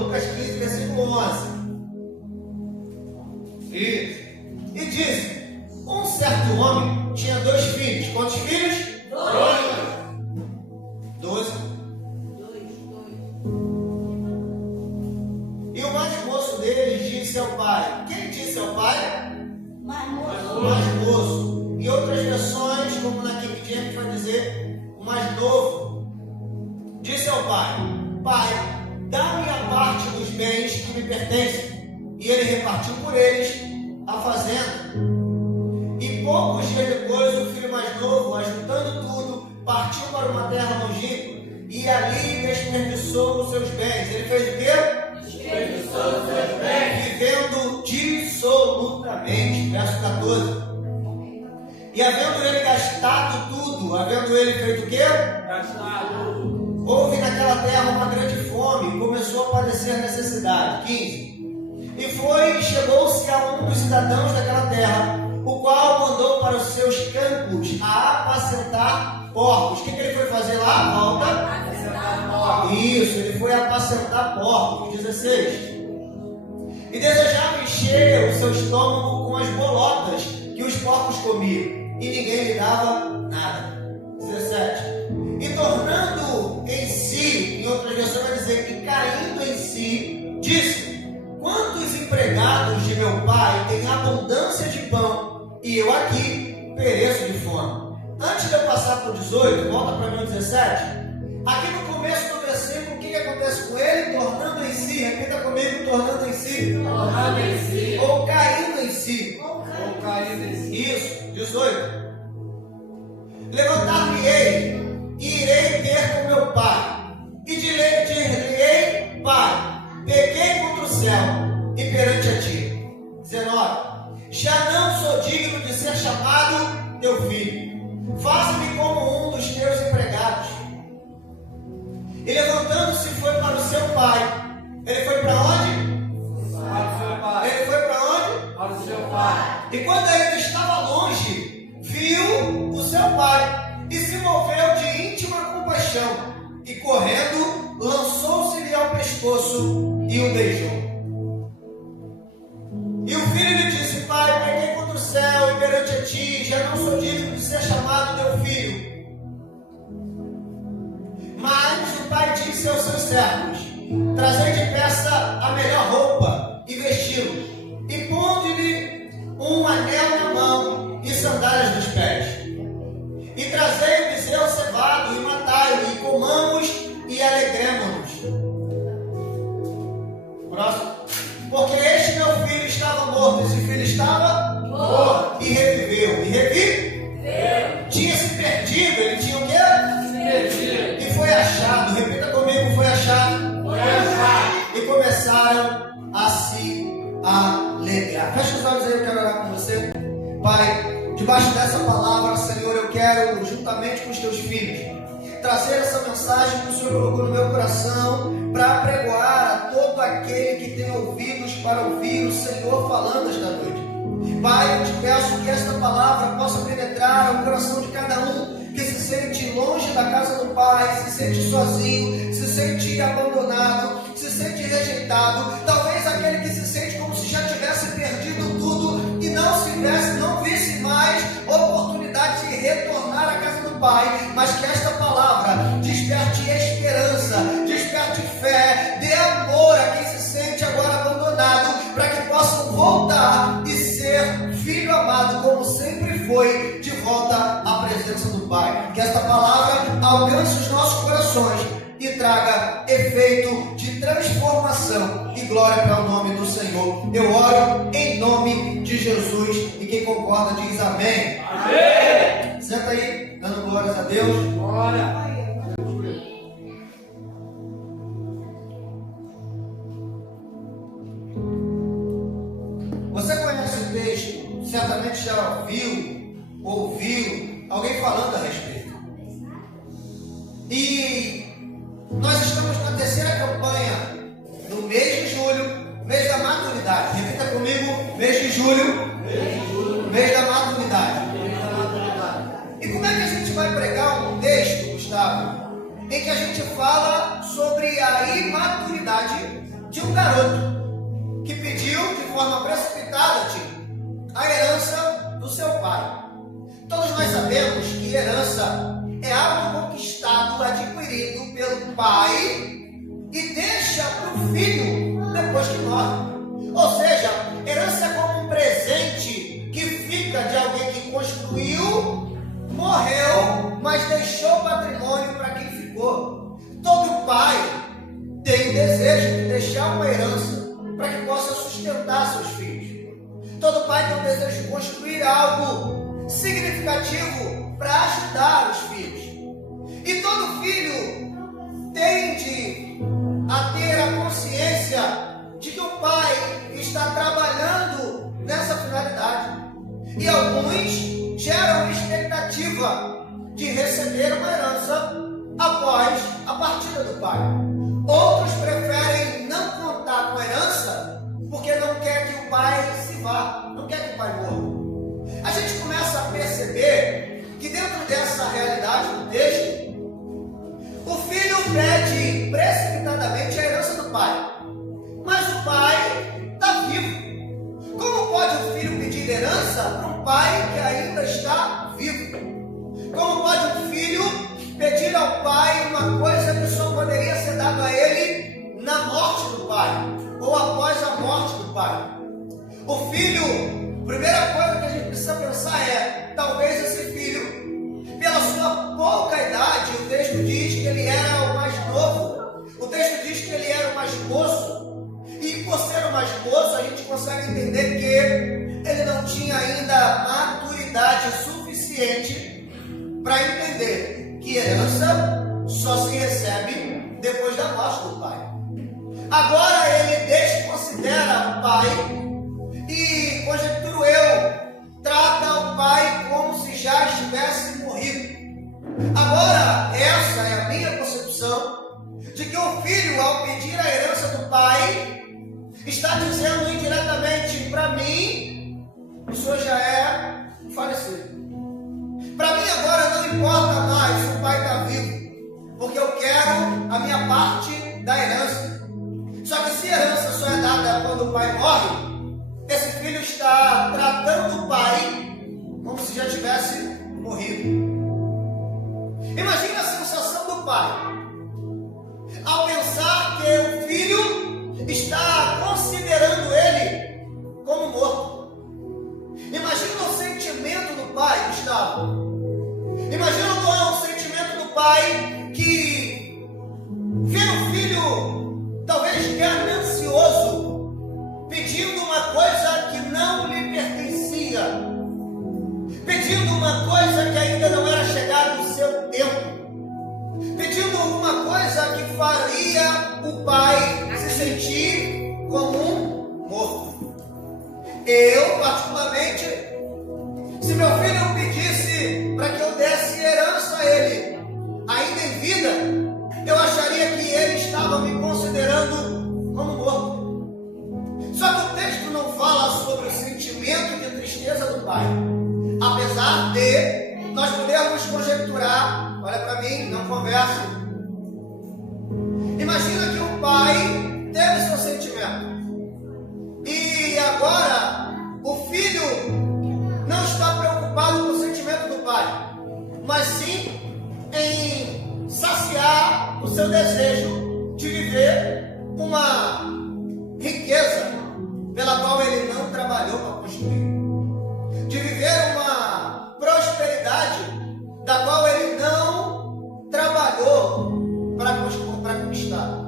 Lucas 15, versículo 11. Isso. E diz: um certo homem tinha 2 filhos. Quantos filhos? 12. E o mais moço deles disse ao pai. Quem disse ao pai? Mais moço. Em outras versões, como na King James, vai dizer o mais novo. Disse ao pai: pai, dá-me a parte dos bens que me pertencem. E ele repartiu por eles a fazenda. E poucos dias depois, o filho mais novo, ajuntando tudo, partiu para uma terra longínqua e ali desperdiçou os seus bens. Ele fez o quê? Desperdiçou os seus bens. Vivendo dissolutamente. Verso 14. E havendo ele gastado tudo, havendo ele feito o quê? Gastado. Houve naquela terra uma grande fome e começou a padecer necessidade. 15. E foi e chegou-se a um dos cidadãos daquela terra, o qual mandou para os seus campos a apacentar porcos. O que ele foi fazer lá? Volta. Apacentar porcos. Isso, ele foi apacentar porcos. 16. E desejava encher o seu estômago com as bolotas que os porcos comiam, e ninguém lhe dava nada. 17. E tornando em si, em outras versões vai dizer que caindo em si, disse: quantos empregados de meu pai têm abundância de pão, e eu aqui pereço de fome. Antes de eu passar para o 18, volta para mim o 17. Aqui no começo do versículo, o que acontece com ele? Tornando em si. Repita comigo: tornando em si. Tornando em si. Ou caindo em si. Ou caindo em si. Isso. 18. Levantar-me-ei e irei ter com meu pai. E dir-lhe-ei: pai, pequei contra o céu e perante a ti. 19. Já não sou digno de ser chamado teu filho. Faze-me como um dos teus empregados. E levantando-se foi para o seu pai. Ele foi para onde? Para o seu pai. Ele foi para onde? Para o seu pai. E quando ainda estava longe, viu o seu pai e se moveu de íntima compaixão. E correndo, lançou-se-lhe ao pescoço e o beijou. E o filho lhe disse: pai, pequei contra o céu e perante a ti, já não sou digno de ser chamado teu filho. Mas o pai disse aos seus servos: trazei depressa a melhor roupa e vesti-lo, e pondo-lhe um anel na mão e sandálias nos pés. E trazei o bezerro cevado e matai-o, e comamos e alegremo-nos. Próximo. Porque este meu filho estava morto, esse filho estava morto, e reviveu. E reviveu. Tinha se perdido, ele tinha o quê? Perdido. E foi achado. Repita comigo: foi achado. Foi achado. E começaram a se alegrar. Fecha os olhos aí, eu quero orar com você. Pai, debaixo dessa palavra, Senhor, eu quero, juntamente com os teus filhos, trazer essa mensagem que o Senhor colocou no meu coração para apregoar a todo aquele que tem ouvidos para ouvir o Senhor falando esta noite. Pai, eu te peço que esta palavra possa penetrar o coração de cada um que se sente longe da casa do Pai, se sente sozinho, se sente abandonado, se sente rejeitado. Talvez aquele que se sente como se já tivesse perdido tudo e não visse mais oportunidade de retornar à casa do Pai, mas que esta palavra desperte esperança, desperte fé, dê amor a quem se sente agora abandonado, para que possam voltar e ser filho amado, como sempre foi, de volta à presença do Pai. Que esta palavra alcance os nossos corações e traga efeito de transformação e glória para o nome do Senhor. Eu oro em nome de Jesus, e quem concorda diz amém. Amém. Senta aí, dando glórias a Deus. Glória. Você conhece o texto? Certamente já ouviu alguém falando a respeito. E nós estamos na terceira campanha no mês de julho, mês da maturidade. Repita comigo: mês de julho, mês da maturidade. E como é que a gente vai pregar um texto, Gustavo, em que a gente fala sobre a imaturidade de um garoto que pediu de forma precipitada a herança do seu pai. Todos nós sabemos que herança é algo conquistado, adquirido pelo pai e deixa para o filho depois que morre. Ou seja, herança é como um presente que fica de alguém que construiu, morreu, mas deixou patrimônio para quem ficou. Todo pai tem o desejo de deixar uma herança para que possa sustentar seus filhos. Todo pai tem o desejo de construir algo significativo para ajudar os filhos. E todo filho tende a ter a consciência de que o pai está trabalhando nessa finalidade. E alguns geram expectativa de receber uma herança após a partida do pai. Outros preferem não contar com a herança porque não quer que o pai se vá, não quer que o pai morra. A gente começa a perceber que dentro dessa realidade do texto, o filho pede precipitadamente a herança do pai. Mas o pai está vivo. Como pode o filho pedir herança para um pai que ainda está vivo? Como pode um filho pedir ao pai uma coisa que só poderia ser dada a ele na morte do pai, ou após a morte do pai? O filho, a primeira coisa que a gente precisa pensar é, talvez esse filho, pela sua pouca idade, o texto diz que ele era o mais novo, o texto diz que ele era o mais moço, e por ser o mais moço, a gente consegue entender que ele não tinha ainda maturidade suficiente para entender que herança só se recebe depois da morte do pai. Agora ele desconsidera o pai e, conjecturo eu, trata o pai como se já estivesse morrido. Agora, essa é a minha concepção de que o filho, ao pedir a herança do pai, está dizendo indiretamente para mim, o senhor já é falecido. Para mim agora não importa mais se o pai está vivo, porque eu quero a minha parte da herança. Só que se a herança só é dada quando o pai morre, esse filho está tratando o pai como se já tivesse morrido. Imagine a sensação do pai ao pensar que o filho está considerando ele como morto. Imagina o sentimento do pai, Gustavo. Imagina o sentimento do pai que vê o filho, talvez ganancioso, pedindo uma coisa que não lhe pertencia, pedindo uma coisa que ainda não era chegado o seu tempo, pedindo alguma coisa que faria o pai se sentir como um morto. Eu, particularmente, se meu filho pedisse para que eu desse herança a ele, ainda em vida, eu acharia que ele estava me considerando como morto. Só que o texto não fala sobre o sentimento de tristeza do pai. Apesar de nós podermos conjecturar, olha para mim, não converse. Imagina que o pai teve seu sentimento. E agora, o filho não está preocupado com o sentimento do pai, mas sim em saciar o seu desejo de viver uma riqueza pela qual ele não trabalhou para construir, de viver uma prosperidade da qual ele não trabalhou para conquistar.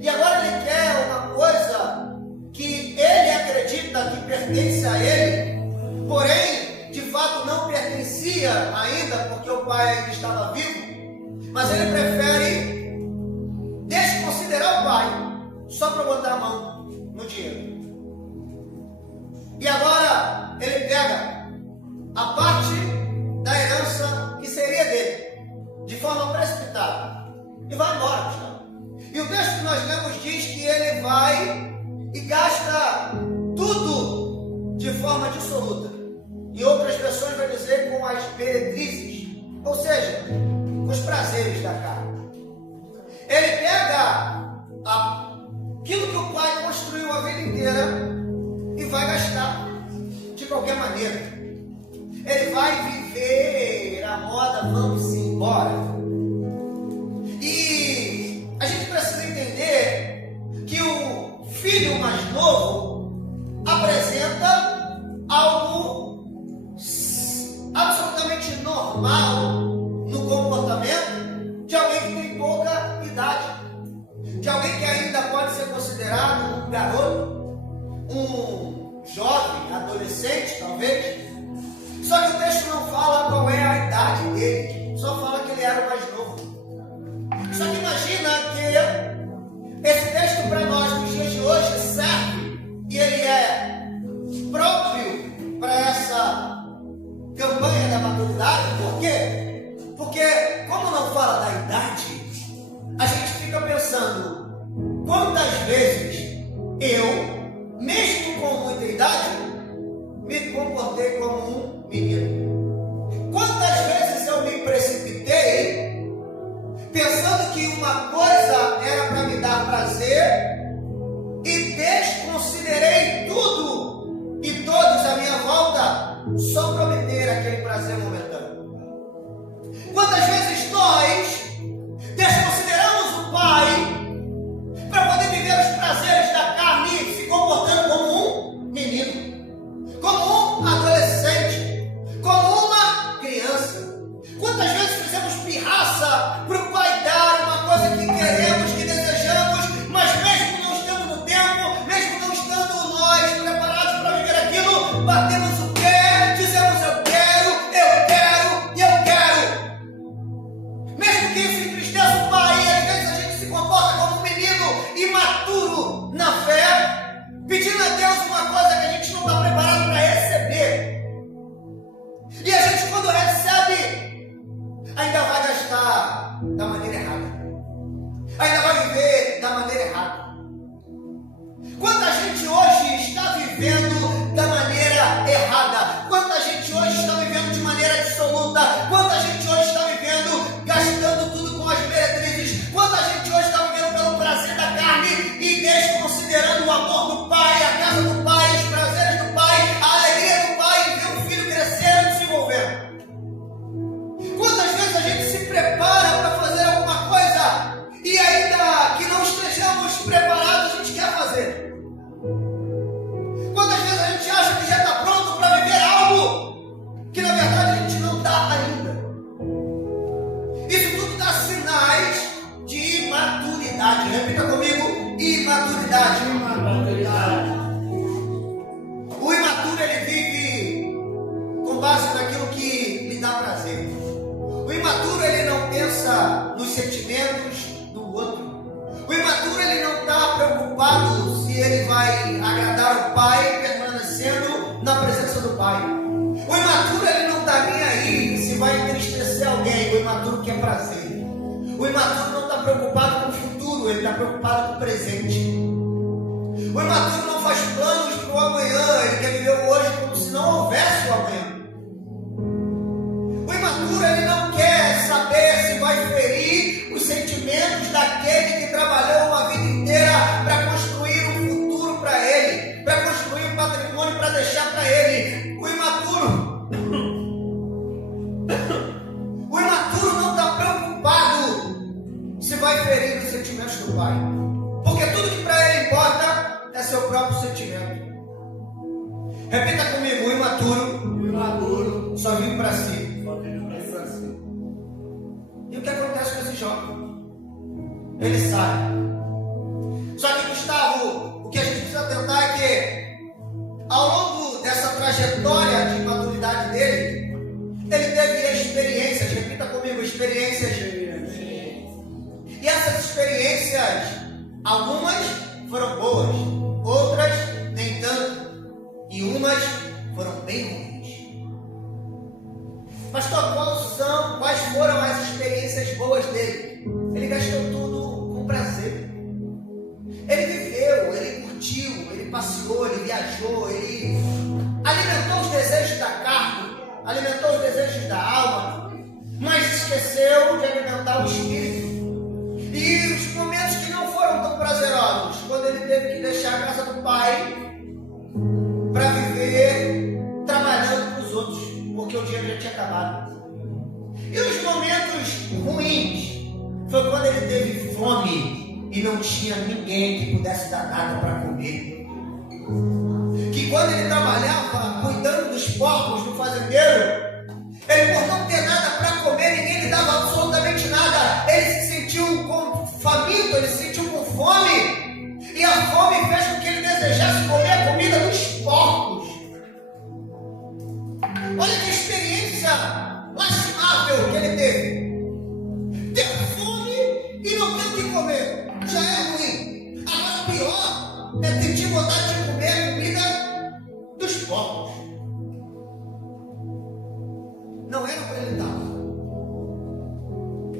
E agora ele quer uma coisa que ele acredita que pertence a ele, porém, de fato não pertencia ainda, porque o pai ainda estava vivo, mas ele prefere desconsiderar o pai só para botar a mão no dinheiro. E agora ele pega a parte da herança que seria dele, de forma precipitada, e vai embora, Gustavo. E o texto que nós lemos diz que ele vai e gasta tudo de forma dissoluta. E outras versões vai dizer com as meretrizes, ou seja, com os prazeres da carne. Ele pega aquilo que o pai construiu a vida inteira e vai gastar de qualquer maneira. Ele vai viver a moda, vamos embora. E a gente precisa entender que o filho mais novo apresenta algo absolutamente normal no comportamento de alguém que tem pouca idade, de alguém que ainda pode ser considerado um garoto, um jovem, adolescente talvez. Só que o texto não fala qual é a idade dele, só fala que ele era o mais novo. Só que imagina que esse texto para nós nos dias de hoje serve, e ele é próprio para essa campanha da maturidade. Por quê? Porque como não fala da idade, a gente fica pensando, quantas vezes eu, mesmo com muita idade, me comportei como um menino? Quantas vezes eu me precipitei pensando que uma coisa era para me dar prazer e desconsiderei tudo e todos à minha volta só para obter aquele prazer momentâneo? Quantas vezes nós desconsideramos o Pai para poder viver os prazeres da carne, se comportando como um menino, como um adolescente, como uma criança? Quantas vezes fizemos pirraça para o Pai dar uma coisa que queremos, que desejamos, mas mesmo não estando no tempo, mesmo não estando nós preparados para viver aquilo, batemos o pé, dizemos eu quero e eu quero. Mesmo que isso entristeça o Pai, às vezes a gente se comporta como um menino imaturo na fé, pedindo a Deus uma coisa que a gente não está preparado para receber. E a gente, quando recebe, ainda vai gastar da maneira errada, ainda vai viver da maneira errada. Quanta gente hoje está vivendo da maneira errada? Quanta gente hoje está vivendo de maneira absoluta? Quanta gente hoje está vivendo gastando tudo com as meretrizes? Quanta gente hoje está vivendo pelo prazer da carne e desconsiderando o amor do Pai, a casa do Pai, os prazeres do Pai, a alegria do Pai e ver o filho crescer e desenvolver? Quantas vezes a gente se prepara para fazer alguma coisa e ainda que não estejamos preparados, a gente quer fazer? Quantas vezes a gente acha que já está pronto para viver algo que na verdade a gente não está ainda? Isso tudo dá sinais de imaturidade. Repita comigo: imaturidade. O imaturo, ele vive com base naquilo que lhe dá prazer. O imaturo, ele não pensa nos sentimentos do outro. O imaturo, ele não está preocupado se ele vai agradar o Pai permanecendo na presença do Pai. O imaturo, ele não está nem aí se vai entristecer alguém. O imaturo quer prazer. O imaturo não está preocupado com o futuro, ele está preocupado com o presente. O imaturo não faz planos para o amanhã, ele quer viver o hoje como se não houvesse o amanhã. O imaturo, ele não quer saber se vai ferir os sentimentos daquele que trabalhou uma vida inteira para construir um futuro para ele, para construir um patrimônio para deixar para ele. O imaturo não está preocupado se vai ferir os sentimentos do Pai, porque tudo que para ele importa é seu próprio sentimento. Repita comigo: o imaturo só vive para si. E o que acontece com esse jovem? Ele sai. Só que, Gustavo, o que a gente precisa tentar é que, ao longo dessa trajetória de maturidade dele, ele teve experiências. Repita comigo: experiências. E essas experiências, algumas foram boas, outras nem tanto, e umas foram bem ruins. Pastor, quais foram as experiências boas dele? Ele gastou tudo com prazer. Ele viveu, ele curtiu, ele passeou, ele viajou, ele alimentou os desejos da carne, alimentou os desejos da alma, mas esqueceu de alimentar o espírito. E os momentos que não foram tão prazerosos, quando ele pai para viver trabalhando para os outros, porque o dinheiro já tinha acabado. E os momentos ruins foi quando ele teve fome e não tinha ninguém que pudesse dar nada para comer. Que quando ele trabalhava cuidando dos porcos do fazendeiro, ele, por não ter nada para comer, ninguém lhe dava absolutamente nada. Ele se sentiu faminto, ele se sentiu com fome. E a fome fez com que ele desejasse comer a comida dos porcos. Olha que experiência lastimável que ele teve. Ter fome e não ter o que comer já é ruim. Agora o pior é sentir vontade de comer a comida dos porcos. Não era para ele estar lá.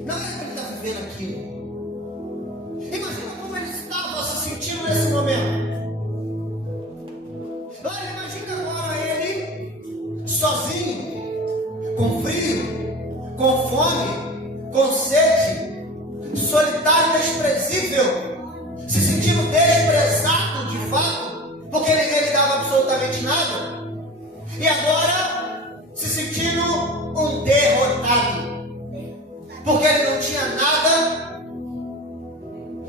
Não era para ele estar vivendo aquilo. Imagina como ele estava se sentindo nesse momento. Olha, imagina agora ele sozinho, com frio, com fome, com sede, solitário, desprezível, se sentindo desprezado de fato, porque ninguém lhe dava absolutamente nada. E agora se sentindo um derrotado, porque ele não tinha nada,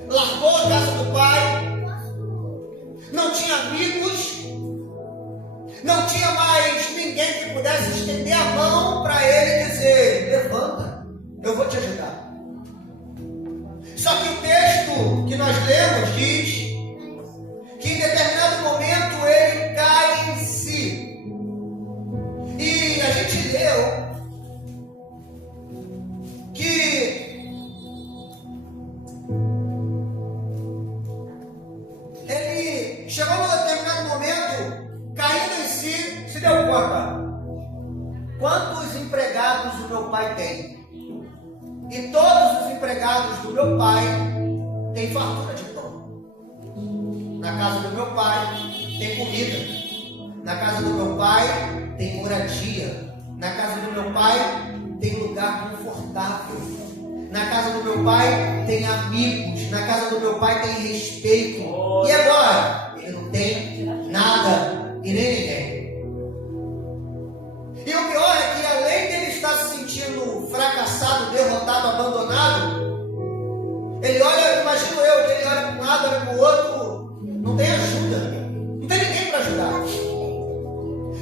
largou a casa do pai, não tinha amigos, não tinha mais ninguém que pudesse estender a mão para ele e dizer: levanta, eu vou te ajudar. Só que o texto que nós lemos diz que em determinado momento ele cai em si. E a gente leu que ele chegou num determinado momento, caindo em si, se deu conta: quantos empregados o meu pai tem? E todos os empregados do meu pai têm fartura de pão. Na casa do meu pai tem comida. Na casa do meu pai tem moradia. Na casa do meu pai tem lugar confortável. Na casa do meu pai tem amigos. Na casa do meu pai tem respeito. E agora? Ele não tem nada e nem ninguém. E o pior é que, além dele estar se sentindo fracassado, derrotado, abandonado, ele olha, imagino eu, que ele olha para um lado, olha para o outro, não tem ajuda, não tem ninguém para ajudar.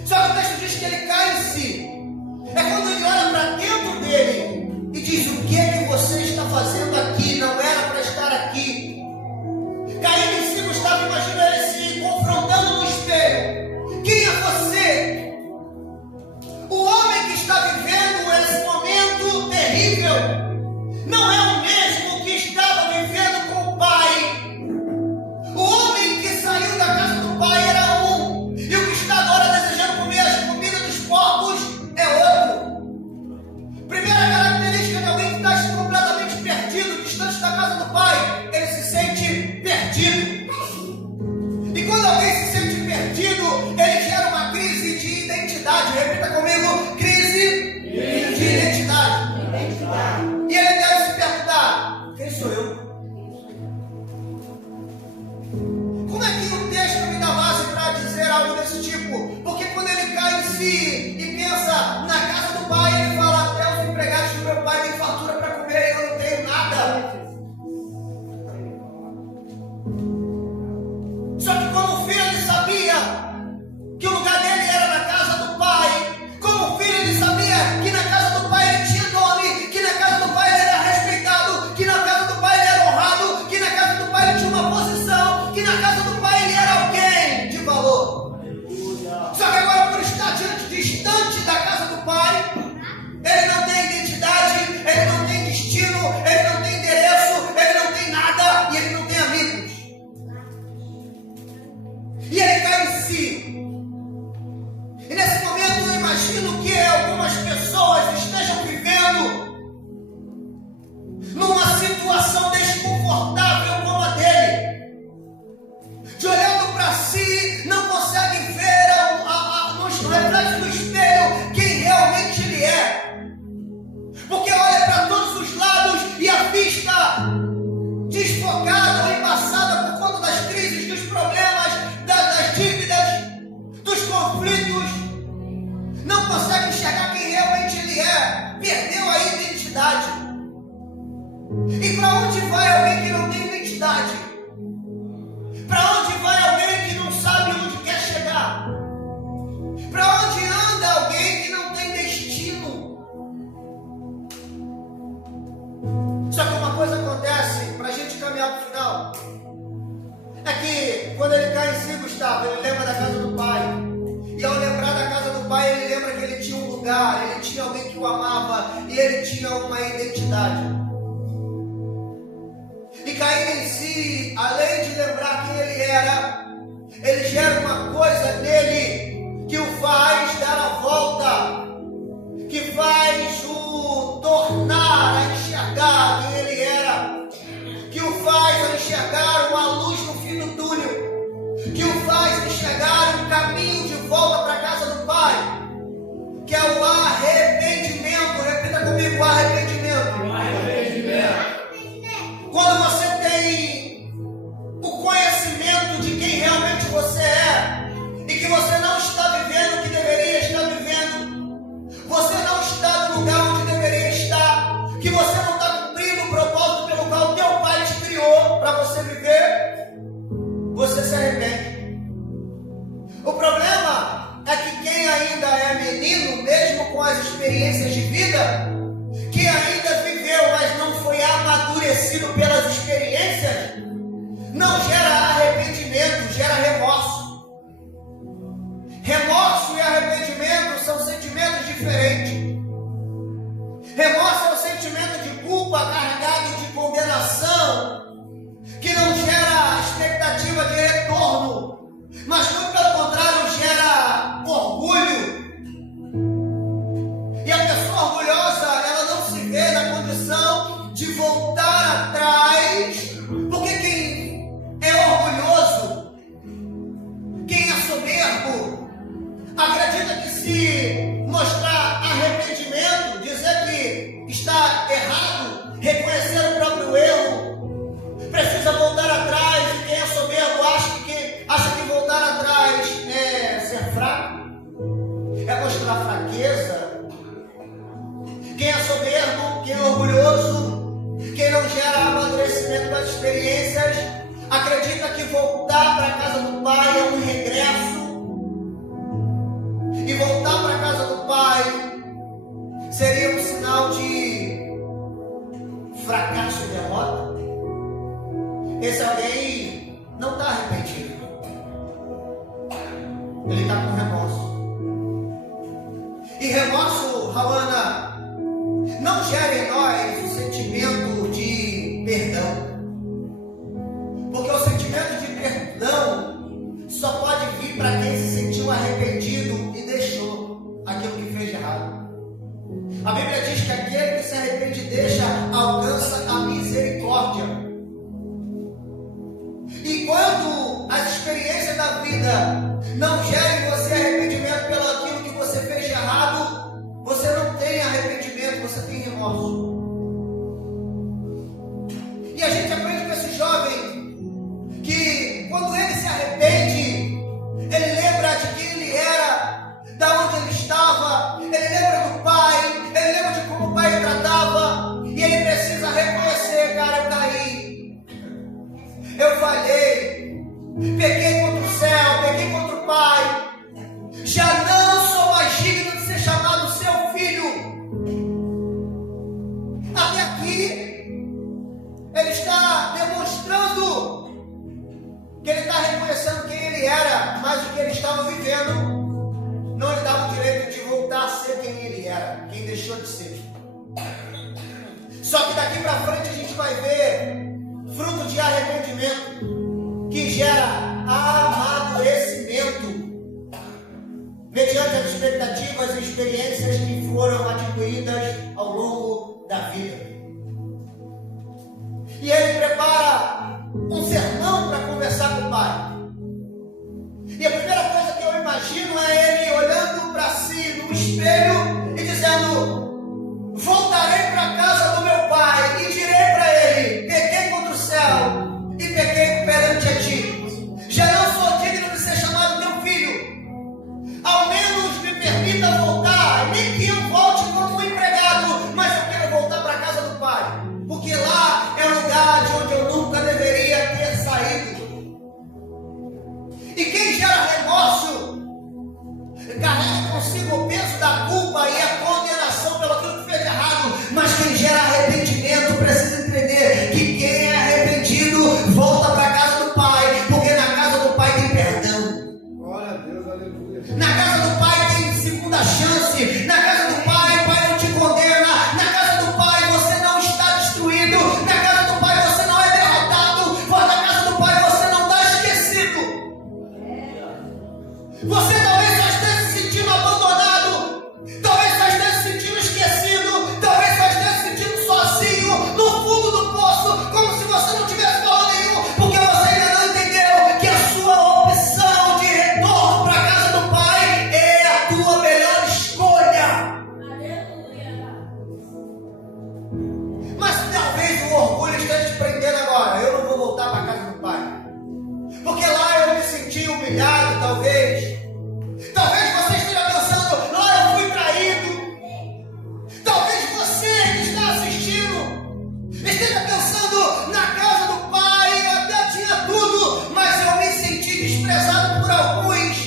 Só que o texto diz que ele cai em si. É quando ele olha para dentro dele e diz: o que é que você está fazendo aqui? Não era para estar aqui. Caindo em si, Gustavo, imagina ele se confrontando no espelho. Quem é você? O homem que está vivendo esse momento terrível não é o mesmo que estava vivendo com o pai. O homem que saiu da casa do pai era um, e o que está agora desejando comer as comidas dos porcos é outro. Primeira característica de alguém que está completamente perdido, distante da casa do pai: ele se sente perdido. E quando alguém se sente perdido, ele gera uma crise de identidade. Repita comigo: crise de identidade. E ele deve se perguntar: quem sou eu? Como é que o texto me dá base para dizer algo desse tipo? Porque quando ele cai em si e pensa na casa do pai, ele fala: até os empregados do meu pai têm fartura para comer e eu não tenho nada. Só que como filho ele sabia que o lugar dele era na casa do pai. Como filho ele sabia que na casa do pai ele tinha nome, que na casa do pai ele era respeitado, que na casa do pai ele era honrado, que na casa do pai ele tinha uma posição, que na casa do pai ele era alguém de valor. Só que agora, por estar distante da casa do pai, ele não tem identidade, ele não tem destino, ele não tem endereço, ele não tem nada e ele não tem amigos. é que quando ele cai em si, Gustavo, ele lembra da casa do pai. E ao lembrar da casa do pai, ele lembra que ele tinha um lugar, ele tinha alguém que o amava e ele tinha uma identidade. E caindo em si, além de lembrar quem ele era, ele gera uma coisa nele que o faz dar a volta, que faz o tornar a enxergar quem ele era, que o faz a enxergar uma luz no fim do túnel, que o faz enxergar um caminho de volta para a casa do Pai, que é o arrependimento. Repita comigo: arrependimento. Quando você tem o conhecimento de quem realmente você é e que você não está vivendo o que deveria estar vivendo, você não está no lugar onde deveria estar, que você não está cumprindo o propósito pelo qual o teu Pai te criou para você viver, você se arrepende. O problema é que quem ainda é menino, mesmo com as experiências de vida, que ainda viveu, mas não foi amadurecido pelas experiências, não gera arrependimento, gera remorso. Remorso e arrependimento são sentimentos diferentes. Remorso é o sentimento de culpa carregado de condenação, que não gera expectativa de retorno, mas muito pelo contrário gera orgulho. E a pessoa orgulhosa, ela não se vê na condição de voltar atrás, porque quem é orgulhoso, quem é soberbo, acredita que se mostrar arrependimento, dizer que está errado, reconhecer o próprio erro, precisa voltar atrás. E quem é soberbo acha que voltar atrás é ser fraco, é mostrar fraqueza. Quem é soberbo, quem é orgulhoso, quem não gera amadurecimento das experiências, acredita que voltar para a casa do Pai é um regresso. E voltar para a casa do Pai seria um sinal de fracasso e derrota. Esse alguém não está arrependido, ele está com remorso. E remorso, Rauana, não gera em nós o sentimento de perdão, porque o sentimento de perdão só pode vir para quem se sentiu arrependido e deixou aquilo que fez de errado. A Bíblia diz que aquele que se arrepende e deixa alcança a misericórdia. E quando as experiências da vida não gerem em você arrependimento pelo aquilo que você fez de errado, você não tem arrependimento, você tem remorso. E a gente aprende com esse jovem que quando ele se arrepende, ele lembra de quem ele era, da onde ele estava, ele lembra do pai, ele lembra de como o pai o tratava, e ele precisa reconhecer: cara, eu caí, eu falhei, pequei contra o céu, pequei contra o pai, já não sou mais digno de ser chamado seu filho. Até aqui ele está demonstrando que ele está reconhecendo quem ele era, mas o que ele estava vivendo não lhe dava o direito de voltar a ser quem ele era, quem deixou de ser. Só que daqui para frente a gente vai ver fruto de arrependimento que gera amadurecimento mediante as expectativas e experiências que foram adquiridas ao longo da vida. E ele prepara um sermão para conversar com o pai. E a primeira coisa que eu imagino é ele olhando para si no espelho e dizendo: voltarei para a casa do meu pai e direi para ele: pequei contra o céu e pequei perante a ti, já não sou digno de ser chamado teu filho, ao menos me permita voltar, nem que eu volte como um empregado, mas eu quero voltar para a casa do pai, porque lá é o lugar de onde eu nunca deveria ter saído. humilhado, talvez. Talvez você esteja pensando, eu fui traído. Talvez você que está assistindo esteja pensando, na casa do pai eu até tinha tudo, mas eu me senti desprezado por alguns.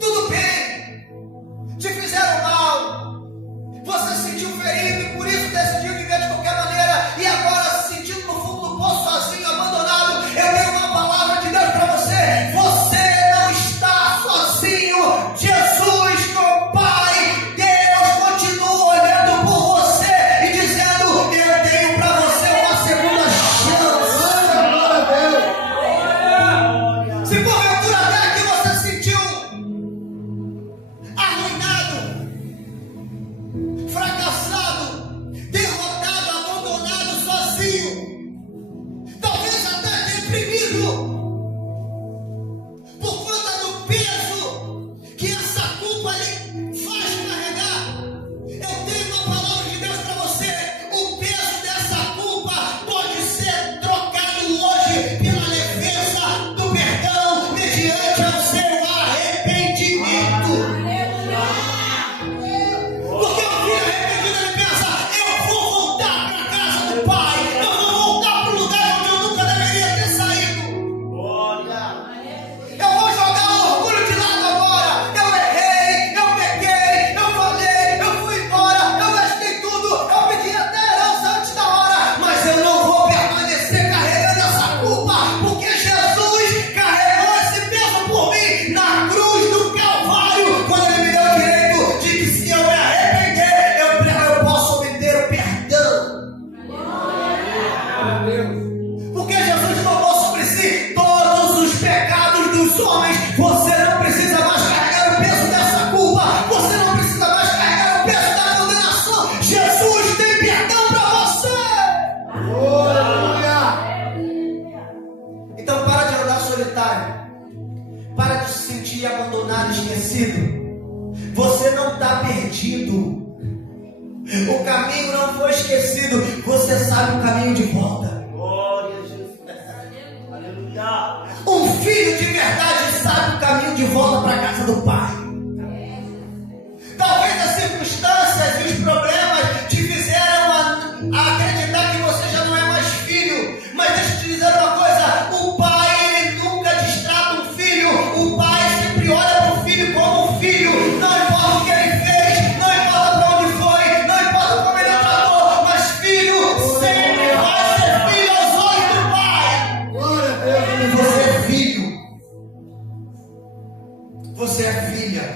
Tudo bem, te fizeram mal, você se sentiu ferido e por isso decidiu viver de qualquer maneira, e agora se sentindo no fundo do poço, sozinho, abandonado. Eu tenho uma palavra de Deus para você. Você não está sozinho. Jesus, meu Pai, Deus continua olhando por você e dizendo, eu tenho para você uma segunda chance. Se porventura até que você se sentiu arruinado, fracassado, derrotado, abandonado, sozinho, talvez até deprimido, por conta do peso que essa culpa lhe faz carregar, eu tenho uma palavra de Deus para você. O peso dessa culpa pode ser trocado hoje pela leveza do perdão, mediante ao seu arrependimento. Porque o filho arrependido, ele pensa, eu vou voltar para a casa do pai, eu vou voltar para o lugar onde eu nunca deveria ter saído. Eu vou jogar o orgulho de lado agora. Eu errei, eu pequei, eu falei, eu fui embora, eu gastei tudo, eu pedi até herança antes da hora, mas eu não vou permanecer carregando essa culpa, porque Jesus carregou esse peso por mim na cruz do Calvário, quando ele me deu o direito de que se eu me arrepender, eu posso obter o perdão. Porque Jesus tomou sobre si todos os pecados dos homens. Você não precisa mais carregar o peso dessa culpa. Você não precisa mais carregar o peso da condenação. Jesus tem perdão para você. Então para de andar solitário. Para de se sentir abandonado, esquecido. Você não está perdido. O caminho não foi esquecido. Você sabe o caminho de volta. Um filho de verdade sabe o caminho de volta para a casa do pai. Talvez as circunstâncias e os problemas te fizeram a acreditar que você já não é mais filho. Mas deixa eu te dizer uma coisa: o pai, ele nunca destrata um filho. O pai sempre olha para o filho como um filho. Não importa o que ele fez, não importa para onde foi, não importa como ele tratou, mas filho sempre vai ser filho aos olhos do pai. Você é filho. Você é filha.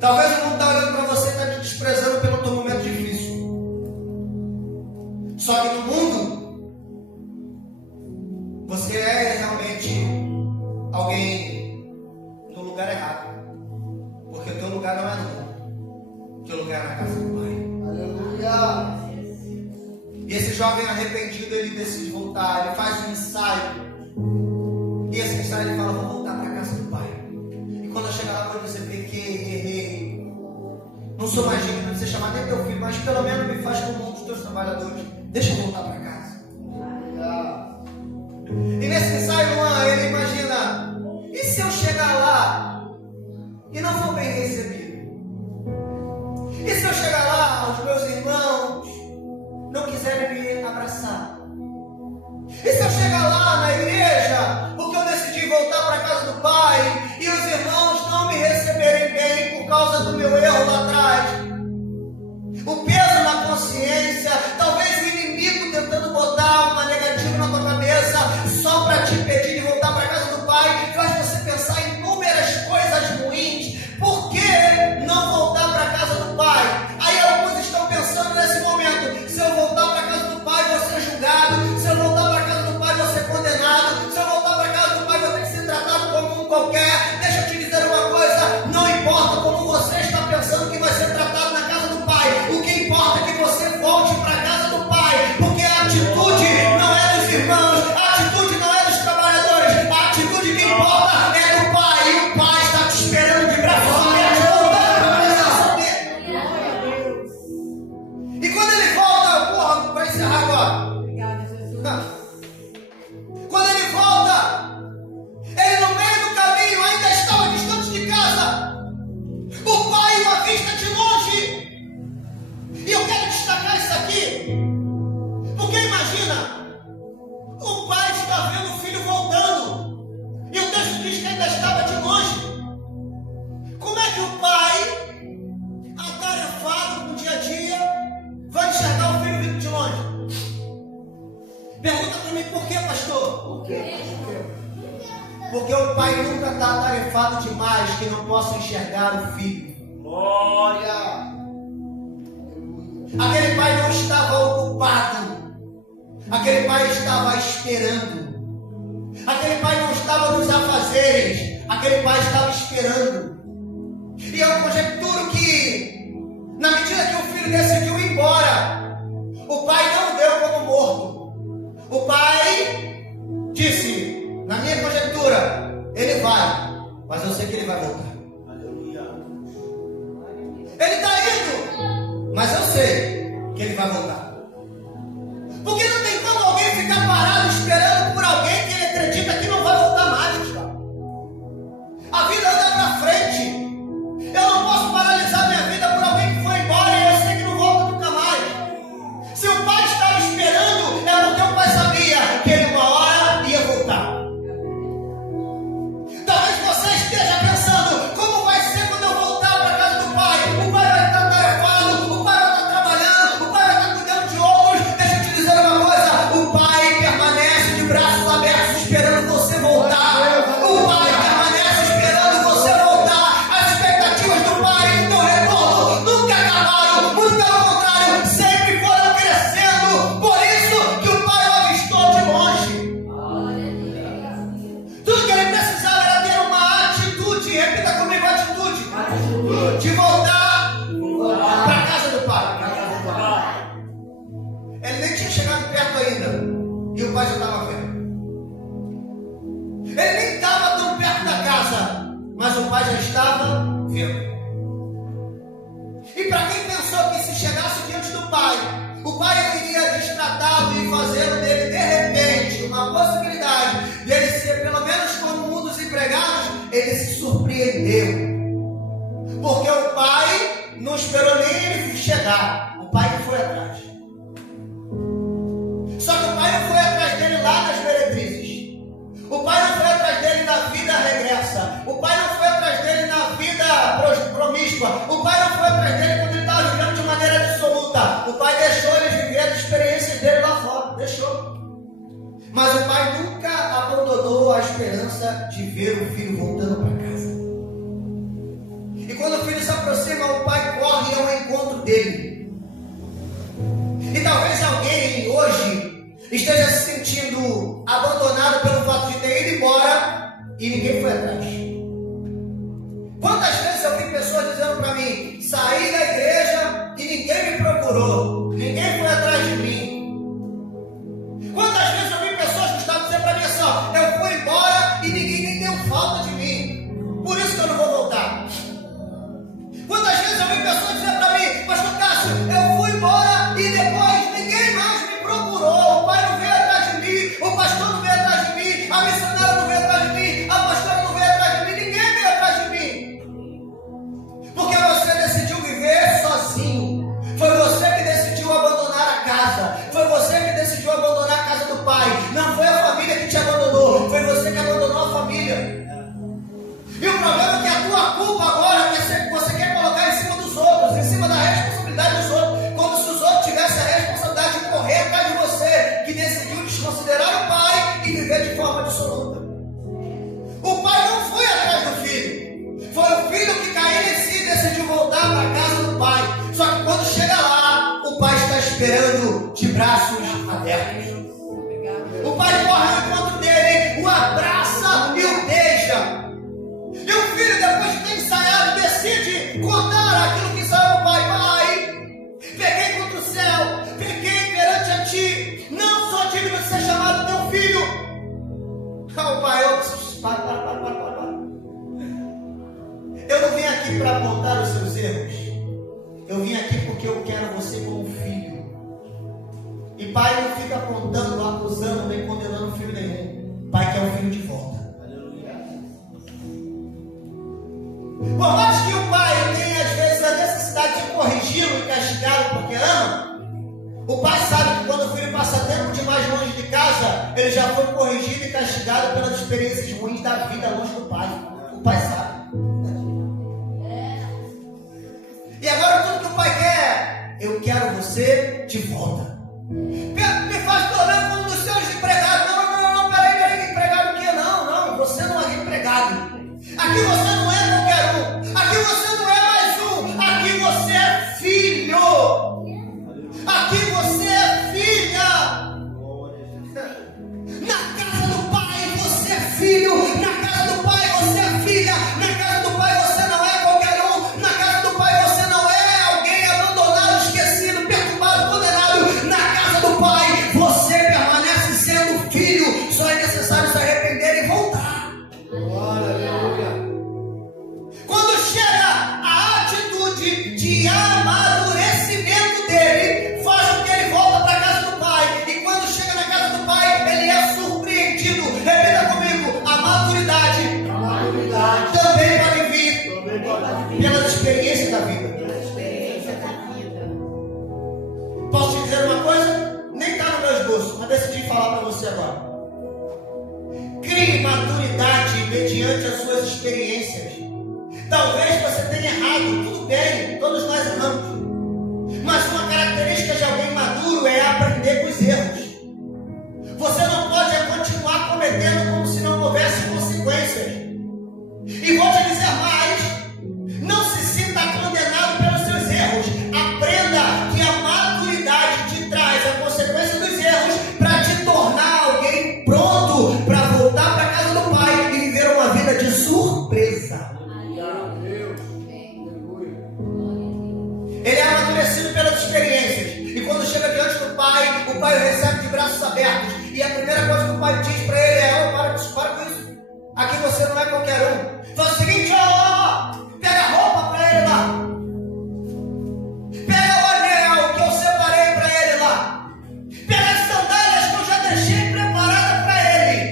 Talvez o mundo está olhando para você e está te desprezando pelo teu momento difícil. Só que no mundo, você é realmente alguém no lugar errado. Porque o teu lugar não é no mundo. O teu lugar é na casa do pai. Aleluia. E esse jovem arrependido, ele decide voltar. Ele faz um ensaio. E esse ensaio ele fala, vou voltar para a casa do pai. E quando eu chegar lá, eu vou dizer, pequei, errei. Não sou mais digno de ser chamado nem teu filho, mas pelo menos me faz como um dos teus trabalhadores. Deixa eu voltar para casa. E nesse ensaio, ele imagina, e se eu chegar lá e não for bem recebido? E se eu chegar lá, os meus irmãos não quiserem me abraçar? E se eu chegar lá na igreja, porque eu decidi voltar para a casa do pai, e os irmãos não me receberem bem por causa do meu erro lá atrás? O peso na consciência, talvez o inimigo Porque o pai nunca está atarefado demais que não possa enxergar o filho. Glória! Aquele pai não estava ocupado. Aquele pai estava esperando. Aquele pai não estava nos afazeres. Aquele pai estava esperando. E eu conjecturo que, na medida que o filho decidiu ir embora, o pai não deu como morto. O pai disse, na minha conjectura, ele vai, mas eu sei que ele vai voltar. Aleluia! Ele está indo, mas eu sei que ele vai voltar. Porque não tem como alguém ficar parado esperando por alguém que ele acredita que não vai voltar mais. A vida anda para frente. Eu não posso paralisar minha vida por alguém que foi embora e eu sei que não volta nunca mais. Se o pai estava esperando, é porque o pai sabia que ele uma hora ia voltar. Talvez você esteja pensando, como vai ser quando eu voltar para a casa do pai? O pai vai estar atarefado, o pai vai estar trabalhando, o pai vai estar cuidando de outros. Deixa eu te dizer uma coisa, o pai permanece de braços abertos esperando você voltar. O pai permanece esperando você voltar. As expectativas do pai em teu retorno nunca acabaram, muito pelo contrário, sempre foram crescendo. Por isso que o pai o avistou de longe. Tudo que ele precisava era ter uma atitude. Repita comigo, atitude. De voltar para a casa do pai. Ele nem tinha chegado perto ainda e o pai já estava vendo. Ele nem estava tão perto da casa, mas o pai já estava vendo. E para quem pensou que se chegasse diante do pai, o pai iria destratá-lo e fazer dele de repente uma possibilidade dele ser pelo menos como um dos empregados, ele se surpreendeu. Porque o pai não esperou nem ele chegar, o pai que foi atrás. Só que o pai não foi atrás dele lá nas meretrizes. O pai não foi atrás dele na vida regressa. O pai não foi atrás dele na vida promíscua. O pai não foi atrás dele quando ele estava vivendo de maneira absoluta. O pai deixou ele viver as experiências dele lá fora. Deixou. Mas o pai nunca abandonou a esperança de ver o filho voltando para casa. E quando o filho se aproxima, o pai corre ao encontro dele. E talvez alguém hoje esteja se sentindo abandonado pelo fato de ter ido embora e ninguém foi atrás. Quantas vezes eu vi pessoas dizendo para mim, saí da igreja e ninguém me procurou, ninguém foi atrás de mim. Quantas vezes eu vi pessoas que estavam dizendo para mim assim, ó, eu fui embora e ninguém nem deu falta de mim, por isso que eu não vou voltar. Quantas vezes eu vi pessoas dizendo para mim, pastor Cássio, eu fui embora e depois ninguém mais me procurou, o pai não veio atrás de mim, o pastor não veio atrás de mim, a missionária não veio atrás de mim, a pastora não veio atrás de mim, ninguém veio atrás de mim. Porque você decidiu viver sozinho, foi você que decidiu abandonar a casa, foi você que decidiu abandonar a casa do pai, não foi a família que te abandonou, foi você que abandonou a família. E o problema é que a tua culpa agora você quer colocar em cima dos outros, em cima da responsabilidade dos outros, como se os outros tivessem a responsabilidade de correr atrás de você, que decidiu desconsiderar o pai e viver de forma absoluta. O pai não foi atrás do filho, foi o filho que caiu em si e decidiu voltar para a casa do pai. Só que quando chega lá, o pai está esperando de braços abertos. O pai corre ao encontro dele, o abraça e o beija. E o filho, depois de ter ensaiado, decide contar aquilo que saiu do pai. Pai, peguei contra o céu, peguei perante a ti, não sou digno de ser chamado teu filho. O pai, para. Eu não vim aqui para apontar os seus erros. Eu vim aqui porque eu quero você como filho. E pai não fica apontando, acusando, nem condenando filho nenhum. Pai quer o filho de volta. Por mais que o pai tenha às vezes a necessidade de corrigi-lo e castigá-lo porque ama, o pai sabe que quando o filho passa tempo demais longe de casa, ele já foi corrigido e castigado pelas experiências ruins da vida longe do pai. O pai sabe. E agora tudo que o pai quer, eu quero você de volta. Me faz pelo menos um dos seus empregados. Não, peraí, empregado que não, você não é filho, na casa do Pai você é filha, na casa do Pai você não é qualquer um, na casa do Pai você não é alguém abandonado, esquecido, perturbado, condenado. Na casa do Pai você permanece sendo filho, só é necessário se arrepender e voltar. Aleluia. Quando chega a atitude de amadurecimento dele, faz com que ele volta para a casa do Pai. E quando chega na casa do Pai, ele é surpreendido. Repita comigo: a maturidade, também pode vir pelas experiências da vida. Posso te dizer uma coisa? Nem está no meu esboço, mas decidi falar para você agora. Crie maturidade mediante as suas experiências. Talvez você tenha errado, tudo bem, todos nós erramos. Mas uma característica de alguém maduro é aprender com os erros. Você não pode continuar cometendo como se não houvesse consequências. E vou te dizer mais: não se sinta condenado pelos seus erros. Aprenda que a maturidade te traz a consequência dos erros para te tornar alguém pronto para voltar para a casa do Pai e viver uma vida de surpresa. Ele é amadurecido pelas experiências. E quando chega diante do Pai, o Pai o recebe de braços abertos. E a primeira coisa que o Pai diz para ele é: para com isso. Aqui você não é qualquer um. Faz o seguinte: pega a roupa para ele lá. Pega o anel que eu separei para ele lá. Pega as sandálias que eu já deixei preparada para ele.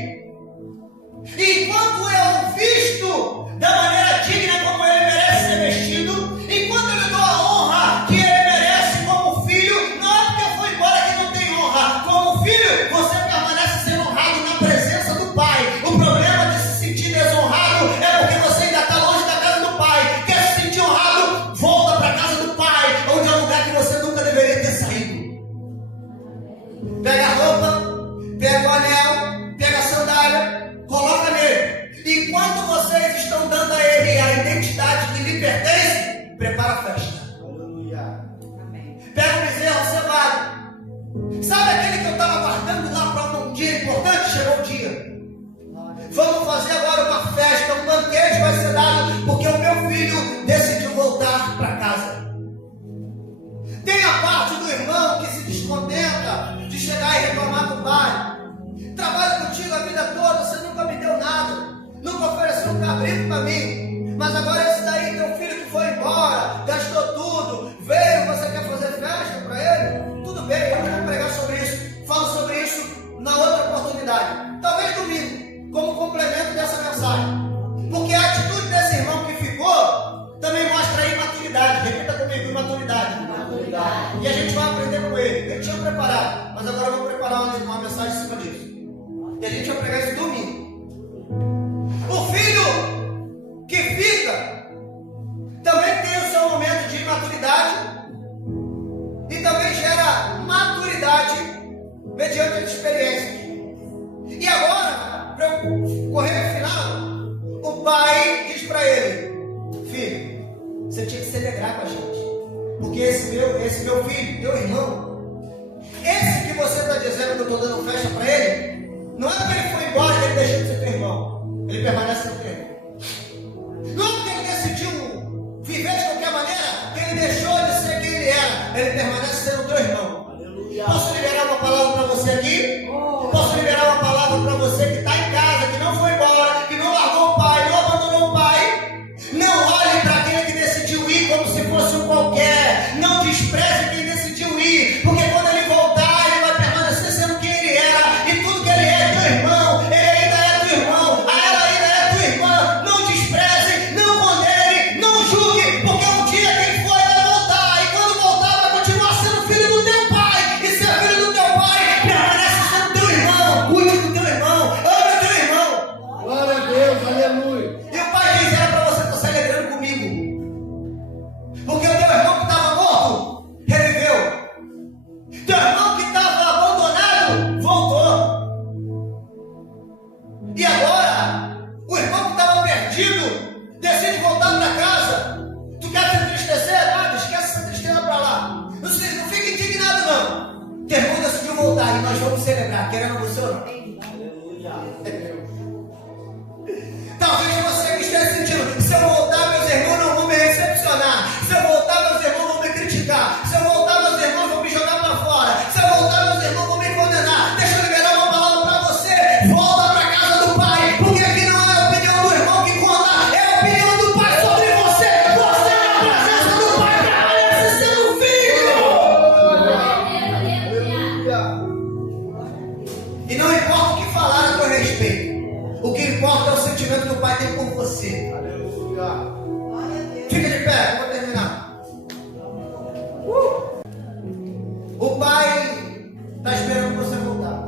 E enquanto eu visto da maneira digna como ele merece ser vestido, enquanto eu lhe dou a honra que ele merece como filho, não é porque foi embora que não tem honra. Como filho, você permanece sendo honrado na presença do Pai. O problema de se sentir desonrado é porque você ainda está longe da casa do Pai. Quer se sentir honrado? Volta para a casa do Pai, onde é um lugar que você nunca deveria ter saído. Pega a roupa, pega o anel, pega a sandália, coloca nele. Enquanto vocês estão dando a ele a identidade que lhe pertence, prepara a festa. Aleluia. Pega o bezerro cevado. Sabe aquele que eu estava guardando lá para um dia importante? Chegou o dia. Vamos fazer agora uma festa, um banquete vai ser dado, porque o meu filho decidiu voltar para casa. Tem a parte do irmão que se descontenta de chegar e reclamar com o pai. Trabalho contigo a vida toda, você nunca me deu nada, nunca ofereceu um cabrito para mim, mas agora esse daí, teu filho que foi embora, gastou tudo, veio, você quer fazer festa para ele? Tudo bem, eu não vou pregar sobre isso, falo sobre isso na outra oportunidade, talvez domingo, como complemento dessa mensagem, porque a atitude desse irmão que ficou também mostra a imaturidade. Repita comigo: imaturidade. E a gente vai aprender com ele. Ele tinha preparado, mas agora eu vou preparar uma mensagem em cima disso. E a gente vai pregar isso domingo. O filho que fica também tem o seu momento de imaturidade e também gera maturidade mediante as experiências. E agora, para eu correr no final, o pai diz para ele: filho, você tinha que se alegrar com a gente, porque esse meu filho, teu irmão, esse que você está dizendo que eu estou dando festa para ele, não é porque ele foi embora que ele deixou de ser teu irmão, ele permanece sendo teu irmão. Não é porque ele decidiu viver de qualquer maneira que ele deixou de ser quem ele era, ele permanece sendo teu irmão. Aleluia. Posso liberar uma palavra para você aqui? Posso liberar uma palavra para você que está em casa, que não foi embora, que não largou o pai, não abandonou o pai? Não olhe para aquele que decidiu ir como se fosse um qualquer. Não despreze quem decidiu ir, porque quando ele voltar, ele vai permanecer sendo quem ele era, e tudo que ele é teu irmão. sentimento que o Pai tem por você. Aleluia. Fica de pé, eu vou terminar. O Pai está esperando você voltar.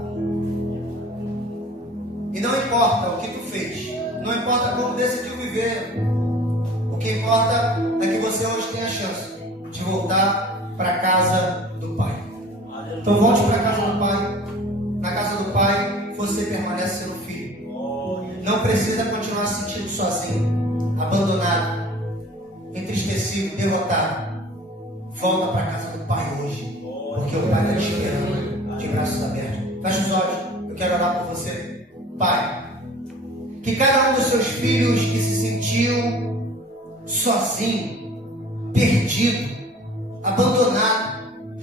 E não importa o que tu fez, não importa como decidiu viver, o que importa é que você hoje tem a chance de voltar para a casa do Pai. Então volte para a casa do Pai. Na casa do Pai você permanece sendo filho. Não precisa continuar se sentindo sozinho, abandonado, entristecido, derrotado. Volta para a casa do Pai hoje, porque o Pai está te esperando de braços abertos. Feche os olhos, eu quero orar por você. Pai, que cada um dos seus filhos que se sentiu sozinho, perdido, abandonado,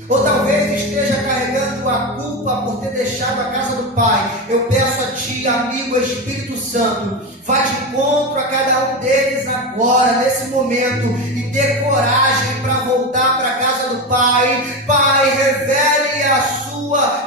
ou talvez esteja carregando a culpa por ter deixado a casa do Pai, eu peço a Ti, amigo Espírito Santo, vá de encontro a cada um deles agora, nesse momento, e dê coragem para voltar para a casa do Pai. Pai, revele a sua